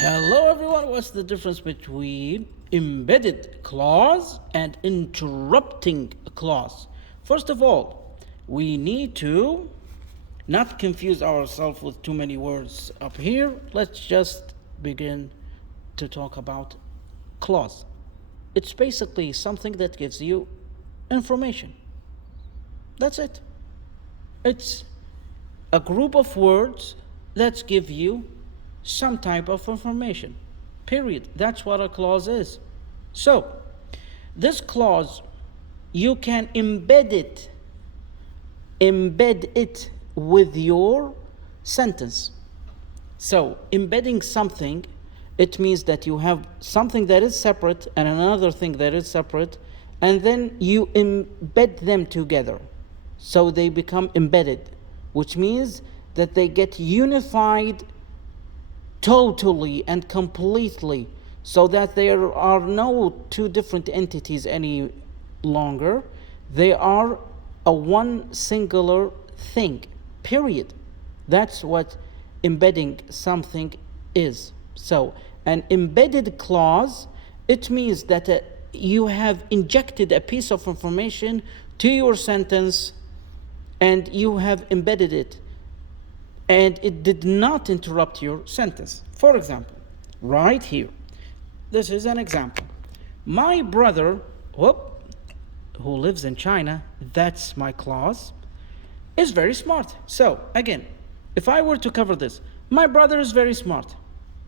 Hello everyone, what's the difference between embedded clause and interrupting clause? First of all, we need to not confuse ourselves with too many words up here. Let's just begin to talk about clause. It's basically something that gives you information. That's it. It's a group of words that give you some type of information. Period. That's what a clause is. So, this clause, you can embed it with your sentence. So, embedding something, it means that you have something that is separate and another thing that is separate, and then you embed them together. So they become embedded, which means that they get unified totally and completely, so that there are no two different entities any longer. They are a one singular thing, period. That's what embedding something is. So an embedded clause, it means that you have injected a piece of information to your sentence and you have embedded it, and it did not interrupt your sentence. For example, right here, this is an example. My brother, who lives in China, that's my clause, is very smart. So again, if I were to cover this, my brother is very smart.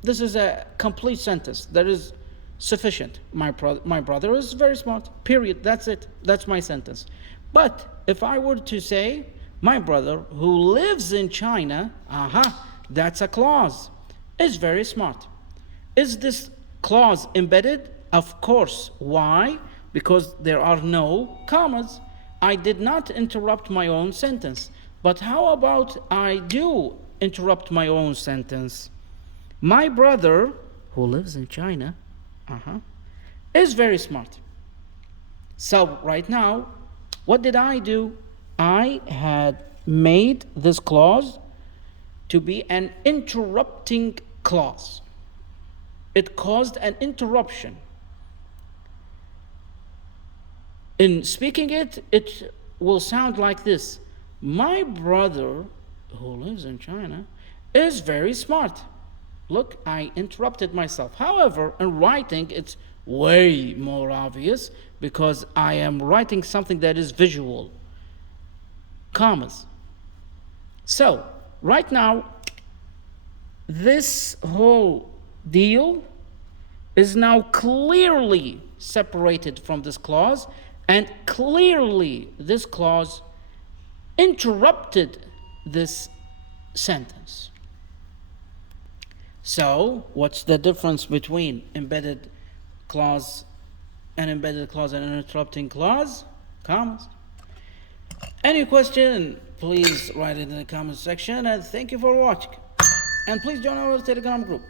This is a complete sentence that is sufficient. My brother is very smart, period. That's it. That's my sentence. But if I were to say, my brother who lives in China, that's a clause, is very smart. Is this clause embedded? Of course. Why? Because there are no commas. I did not interrupt my own sentence. But how about I do interrupt my own sentence? My brother who lives in China, is very smart. So right now, what did I do? I had made this clause to be an interrupting clause. It caused an interruption. In speaking it, it will sound like this. My brother, who lives in China, is very smart. Look, I interrupted myself. However, in writing, it's way more obvious because I am writing something that is visual. Commas. So, right now, this whole deal is now clearly separated from this clause, and clearly this clause interrupted this sentence. So, what's the difference between embedded clause and an interrupting clause? Commas. Any question, please write it in the comment section, and thank you for watching. And please join our Telegram group.